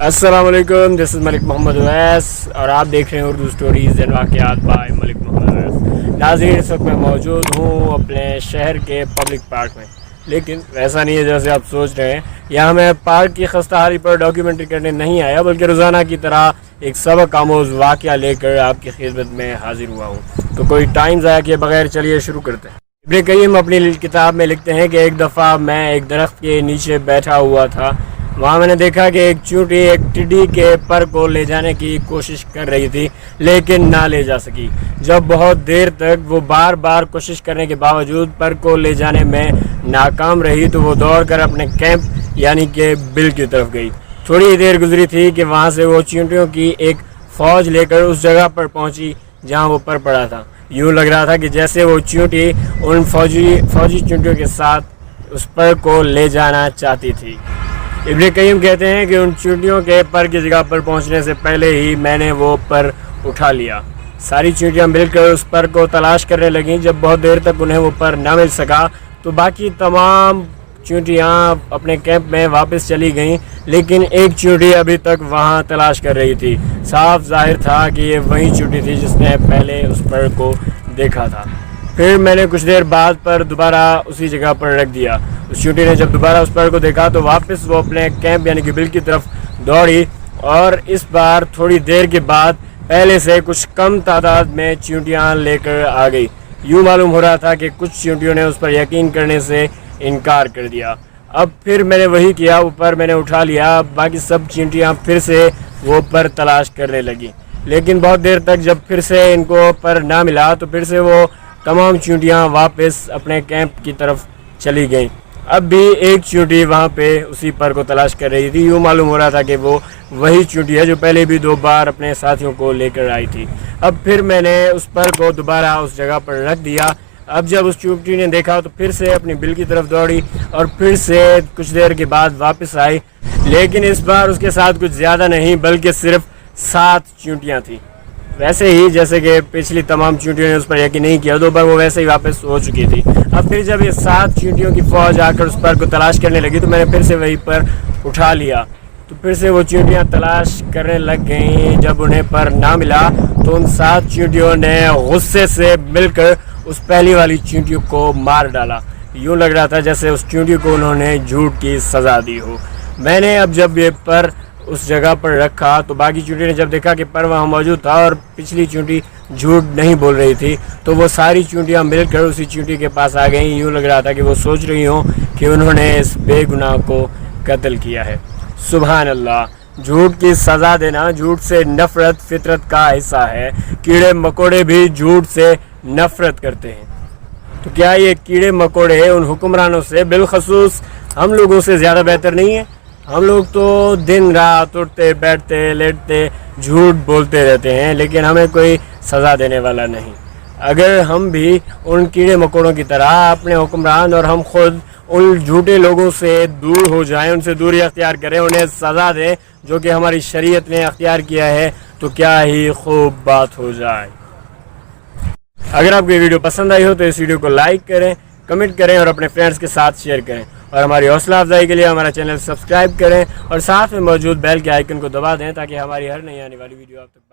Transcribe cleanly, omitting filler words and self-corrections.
السلام علیکم، دس از ملک محمد اویس اور آپ دیکھ رہے ہیں اردو سٹوریز اینڈ واقعات بائی ملک محمد اویس۔ ناظرین، اس وقت میں موجود ہوں اپنے شہر کے پبلک پارک میں، لیکن ویسا نہیں ہے جیسے آپ سوچ رہے ہیں۔ یہاں میں پارک کی خستہ حالی پر ڈاکیومنٹری کرنے نہیں آیا، بلکہ روزانہ کی طرح ایک سبق آموز واقعہ لے کر آپ کی خدمت میں حاضر ہوا ہوں۔ تو کوئی ٹائم ضائع کیے بغیر چلیے شروع کرتے ہیں۔ ابن قیم اپنی کتاب میں لکھتے ہیں کہ ایک دفعہ میں ایک درخت کے نیچے بیٹھا ہوا تھا۔ وہاں میں نے دیکھا کہ ایک چیونٹی ایک ٹڈی کے پر کو لے جانے کی کوشش کر رہی تھی، لیکن نہ لے جا سکی۔ جب بہت دیر تک وہ بار بار کوشش کرنے کے باوجود پر کو لے جانے میں ناکام رہی تو وہ دوڑ کر اپنے کیمپ یعنی کہ بل کی طرف گئی۔ تھوڑی دیر گزری تھی کہ وہاں سے وہ چیونٹیوں کی ایک فوج لے کر اس جگہ پر پہنچی جہاں وہ پر پڑا تھا۔ یوں لگ رہا تھا کہ جیسے وہ چیونٹی ان فوجی چیونٹیوں کے ساتھ اس پر کو لے جانا چاہتی تھی۔ ابن قیم کہتے ہیں کہ ان چیونٹیوں کے پر کی جگہ پر پہنچنے سے پہلے ہی میں نے وہ پر اٹھا لیا۔ ساری چیونٹیاں مل کر اس پر کو تلاش کرنے لگیں۔ جب بہت دیر تک انہیں وہ پر نہ مل سکا تو باقی تمام چیونٹیاں اپنے کیمپ میں واپس چلی گئیں، لیکن ایک چیونٹی ابھی تک وہاں تلاش کر رہی تھی۔ صاف ظاہر تھا کہ یہ وہی چیونٹی تھی جس نے پہلے اس پر کو دیکھا تھا۔ پھر میں نے کچھ دیر بعد پر دوبارہ اسی جگہ پر رکھ دیا۔ اس چیونٹی نے جب دوبارہ اس پر کو دیکھا تو واپس وہ اپنے کیمپ یعنی کہ بل کی طرف دوڑی، اور اس بار تھوڑی دیر کے بعد پہلے سے کچھ کم تعداد میں چیونٹیاں لے کر آ گئی۔ یوں معلوم ہو رہا تھا کہ کچھ چیونٹیوں نے اس پر یقین کرنے سے انکار کر دیا۔ اب پھر میں نے وہی کیا، وہ پر میں نے اٹھا لیا۔ باقی سب چیونٹیاں پھر سے وہ پر تلاش کرنے لگی، لیکن بہت دیر تک جب پھر سے ان کو پر نہ ملا تو پھر سے وہ تمام چیونٹیاں واپس اپنے کیمپ کی طرف چلی گئیں۔ اب بھی ایک چیونٹی وہاں پہ اسی پر کو تلاش کر رہی تھی۔ یوں معلوم ہو رہا تھا کہ وہ وہی چیونٹی ہے جو پہلے بھی 2 بار اپنے ساتھیوں کو لے کر آئی تھی۔ اب پھر میں نے اس پر کو دوبارہ اس جگہ پر رکھ دیا۔ اب جب اس چیونٹی نے دیکھا تو پھر سے اپنی بل کی طرف دوڑی اور پھر سے کچھ دیر کے بعد واپس آئی، لیکن اس بار اس کے ساتھ کچھ زیادہ نہیں بلکہ صرف 7 چیونٹیاں تھیں۔ ویسے ہی جیسے کہ پچھلی تمام چیونٹیوں نے اس پر یقین نہیں کیا، 2 بار وہ ویسے ہی واپس ہو چکی تھی۔ اب پھر جب یہ 7 چیونٹیوں کی فوج آ کر اس پر کو تلاش کرنے لگی تو میں نے پھر سے وہی پر اٹھا لیا، تو پھر سے وہ چیونٹیاں تلاش کرنے لگ گئیں۔ جب انہیں پر نہ ملا تو ان 7 چیونٹیوں نے غصے سے مل کر اس پہلی والی چیونٹیوں کو مار ڈالا۔ یوں لگ رہا تھا جیسے اس چیونٹی کو انہوں نے جھوٹ کی سزا دی ہو۔ میں نے اب جب یہ پر اس جگہ پر رکھا تو باقی چیونٹی نے جب دیکھا کہ پر وہاں موجود تھا اور پچھلی چیونٹی جھوٹ نہیں بول رہی تھی تو وہ ساری چیونٹیاں مل کر اسی چیونٹی کے پاس آ گئیں۔ یوں لگ رہا تھا کہ وہ سوچ رہی ہوں کہ انہوں نے اس بے گناہ کو قتل کیا ہے۔ سبحان اللہ! جھوٹ کی سزا دینا، جھوٹ سے نفرت فطرت کا حصہ ہے۔ کیڑے مکوڑے بھی جھوٹ سے نفرت کرتے ہیں، تو کیا یہ کیڑے مکوڑے ان حکمرانوں سے بالخصوص ہم لوگوں سے زیادہ بہتر نہیں ہیں؟ ہم لوگ تو دن رات اٹھتے بیٹھتے لیٹتے جھوٹ بولتے رہتے ہیں، لیکن ہمیں کوئی سزا دینے والا نہیں۔ اگر ہم بھی ان کیڑے مکوڑوں کی طرح اپنے حکمران اور ہم خود ان جھوٹے لوگوں سے دور ہو جائیں، ان سے دوری اختیار کریں، انہیں سزا دیں جو کہ ہماری شریعت نے اختیار کیا ہے، تو کیا ہی خوب بات ہو جائے۔ اگر آپ کو یہ ویڈیو پسند آئی ہو تو اس ویڈیو کو لائک کریں، کمنٹ کریں اور اپنے فرینڈز کے ساتھ شیئر کریں، اور ہماری حوصلہ افزائی کے لیے ہمارا چینل سبسکرائب کریں اور ساتھ میں موجود بیل کے آئیکن کو دبا دیں تاکہ ہماری ہر نئی آنے والی ویڈیو آپ تک